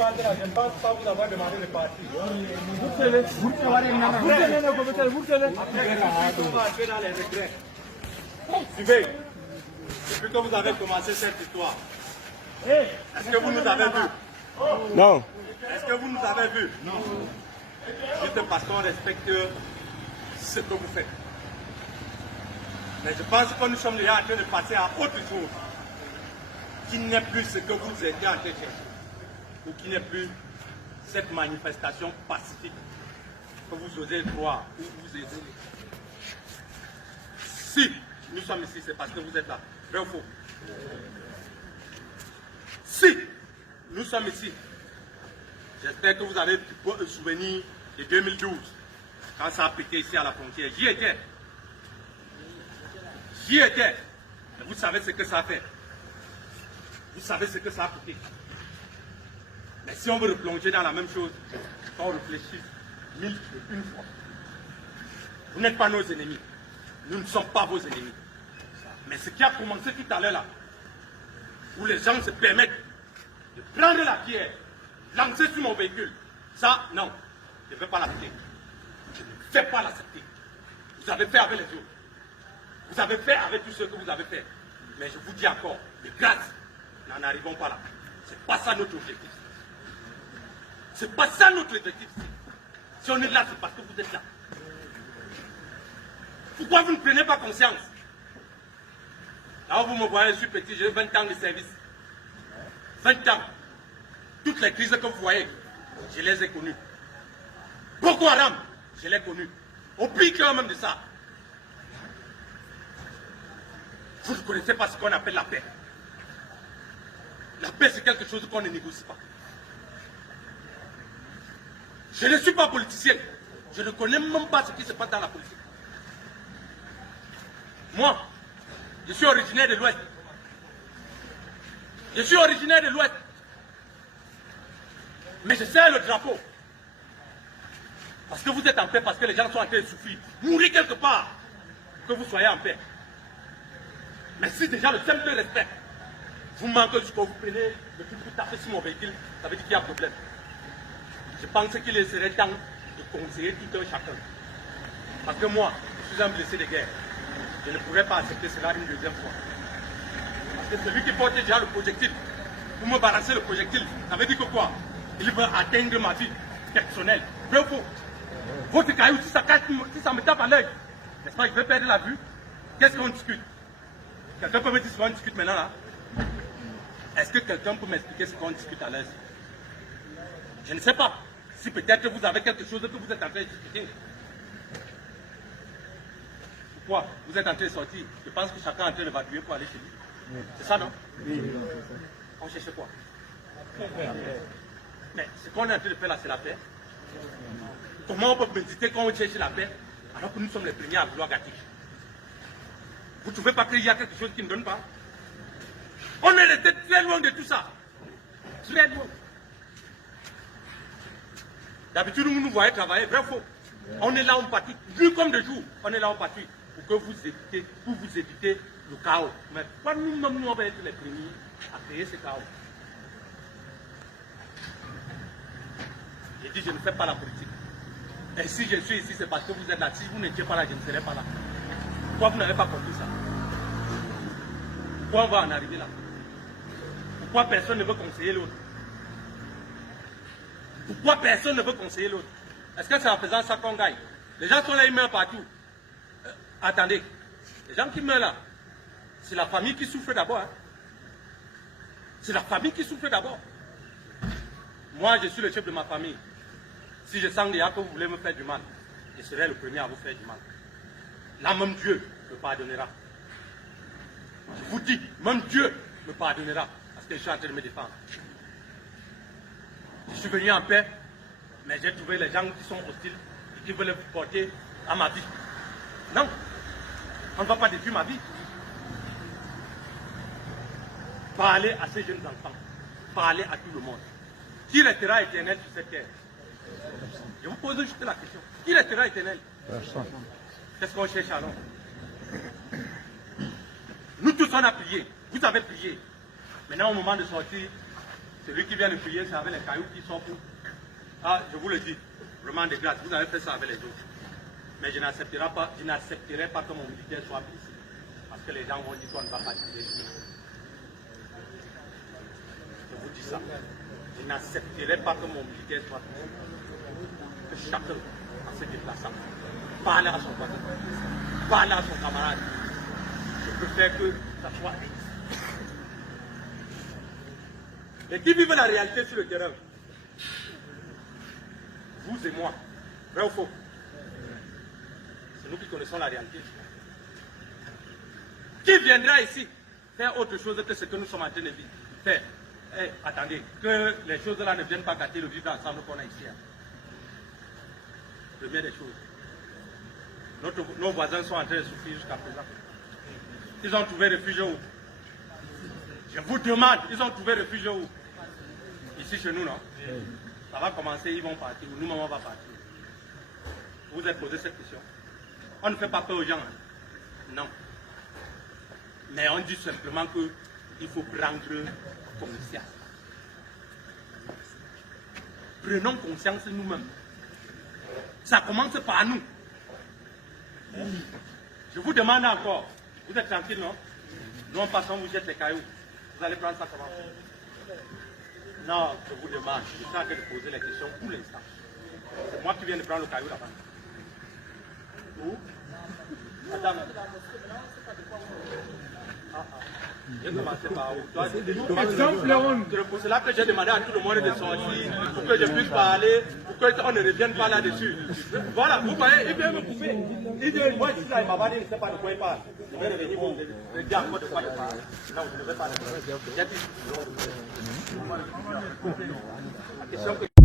partez là, je ne pense pas vous avoir demandé de partir. Après, on va entrer dans les regrets. Suivez. Depuis que vous avez commencé cette histoire, est-ce que vous nous avez vus? Non. Est-ce que vous nous avez vus? Non. Juste parce qu'on respecte ce que vous faites. Mais je pense que nous sommes déjà en train de passer à autre chose, qui n'est plus ce que vous étiez en train de chercher, ou qui n'est plus cette manifestation pacifique que vous osez croire, ou vous osez. Si nous sommes ici, c'est parce que vous êtes là. Vrai ou faux? Si nous sommes ici, j'espère que vous avez un souvenir de 2012, quand ça a pété ici à la frontière. J'y étais. J'y étais. Et vous savez ce que ça a fait. Vous savez ce que ça a coûté. Mais si on veut replonger dans la même chose, on réfléchit 1000 et une fois. Vous n'êtes pas nos ennemis. Nous ne sommes pas vos ennemis. Mais ce qui a commencé tout à l'heure là, où les gens se permettent de prendre la pierre, lancer sur mon véhicule, ça, non, je ne vais pas l'accepter. Je ne vais pas l'accepter. Vous avez fait avec les autres. Vous avez fait avec tout ce que vous avez fait. Mais je vous dis encore, de grâce, n'en arrivons pas là. Ce n'est pas ça notre objectif. Ce n'est pas ça notre objectif. Si on est là, c'est parce que vous êtes là. Pourquoi vous ne prenez pas conscience? Là où vous me voyez, je suis petit, j'ai 20 ans de service. 20 ans. Toutes les crises que vous voyez, je les ai connues. Boko Haram, je l'ai connu. Au pire quand même de ça. Vous ne connaissez pas ce qu'on appelle la paix. La paix, c'est quelque chose qu'on ne négocie pas. Je ne suis pas politicien. Je ne connais même pas ce qui se passe dans la politique. Moi, je suis originaire de l'Ouest. Je suis originaire de l'Ouest. Mais je sais le drapeau. Parce que vous êtes en paix, parce que les gens sont en train de souffrir. Mourir quelque part, que vous soyez en paix. Mais si déjà le simple respect vous manque jusqu'à vous prenez le plus taper sur mon véhicule, ça veut dire qu'il y a un problème. Je pense qu'il serait temps de conseiller tout un chacun. Parce que moi, je suis un blessé de guerre. Je ne pourrais pas accepter cela une deuxième fois. Parce que celui qui porte déjà le projectile, vous me balancez le projectile, ça veut dire que quoi? Il veut atteindre ma vie personnelle. Vrai ou faux? Votre caillou, si ça me tape à l'œil, n'est-ce pas, je vais perdre la vue. Qu'est-ce qu'on discute? Quelqu'un peut me dire ce qu'on discute maintenant là? Est-ce que quelqu'un peut m'expliquer ce qu'on discute à l'heure? Je ne sais pas. Si peut-être vous avez quelque chose que vous êtes en train de discuter. Pourquoi? Vous êtes en train de sortir. Je pense que chacun est en train de vadrouiller pour aller chez lui. C'est ça, non? Oui. On cherche quoi? Mais ce qu'on est en train de faire là, c'est la paix. Comment on peut méditer quand on cherche la paix alors que nous sommes les premiers à vouloir gâter? Vous ne trouvez pas qu'il y a quelque chose qui ne donne pas? On est resté très loin de tout ça. Très loin. D'habitude, vous nous voyez travailler, vrai ou faux? On est là, on partit, nuit comme de jour. On est là, on partit pour que vous évitez le chaos. Mais pas nous-mêmes, nous, on va être les premiers à créer ce chaos. J'ai dit, je ne fais pas la politique. Et si je suis ici, c'est parce que vous êtes là. Si vous n'étiez pas là, je ne serais pas là. Pourquoi vous n'avez pas compris ça? Pourquoi on va en arriver là? Pourquoi personne ne veut conseiller l'autre? Pourquoi personne ne veut conseiller l'autre? Est-ce que c'est en faisant ça qu'on gagne? Les gens sont là, ils meurent partout. Attendez, les gens qui meurent là, c'est la famille qui souffre d'abord. Hein? C'est la famille qui souffre d'abord. Moi, je suis le chef de ma famille. Si je sens déjà que vous voulez me faire du mal, je serai le premier à vous faire du mal. Là, même Dieu me pardonnera. Je vous dis, même Dieu me pardonnera. Parce que je suis en train de me défendre. Je suis venu en paix, mais j'ai trouvé les gens qui sont hostiles et qui veulent me porter à ma vie. Non, on ne va pas détruire ma vie. Parlez à ces jeunes enfants. Parlez à tout le monde. Qui restera éternel sur cette terre? Je vous pose juste la question. Qui restera éternel? Qu'est-ce qu'on cherche alors? Nous tous on a prié. Vous avez prié. Maintenant au moment de sortir, Celui qui vient de prier, c'est avec les cailloux qui sont pour. Ah, je vous le dis, vraiment de grâce, vous avez fait ça avec les autres. Mais je n'accepterai pas que mon militaire soit blessé. Parce que les gens vont dire qu'on ne va pas tirer. Je vous dis ça. Je n'accepterai pas que mon militaire soit blessé. Que chacun, en se déplaçant, parle à son voisin, parle à son camarade. Je préfère que ça soit. Et qui vivent la réalité sur le terrain? Vous et moi. Vrai ou faux? C'est nous qui connaissons la réalité. Qui viendra ici faire autre chose que ce que nous sommes en train de faire? Attendez, que les choses-là ne viennent pas gâter le vivre ensemble qu'on a ici. Première des choses. Nos voisins sont en train de souffrir jusqu'à présent. Ils ont trouvé refuge où? Je vous demande, ils ont trouvé refuge où? Ici chez nous, non? Ça va commencer, ils vont partir, ou nous-mêmes on va partir. Vous vous êtes posé cette question. On ne fait pas peur aux gens. Hein? Non. Mais on dit simplement qu'il faut prendre conscience. Prenons conscience nous-mêmes. Ça commence par nous. Je vous demande encore, vous êtes tranquille, non? Nous, en passant, vous jetez les cailloux. Vous allez prendre ça comment? Non, je vous demande, je suis en train de poser les questions pour l'instant. C'est moi qui viens de prendre le caillou là-bas. Où? Madame. J'ai commencé par où? C'est là que j'ai demandé à tout le monde de sortir, pour que je puisse parler, pour qu'on ne revienne pas là-dessus. Voilà, vous voyez, il vient me couper. Il vient, moi, ici, là, il m'a pas dit, il ne sait pas de quoi il parle. Je vais revenir, vous me dire encore de quoi il parle. Non, je ne vais pas le dire. La question que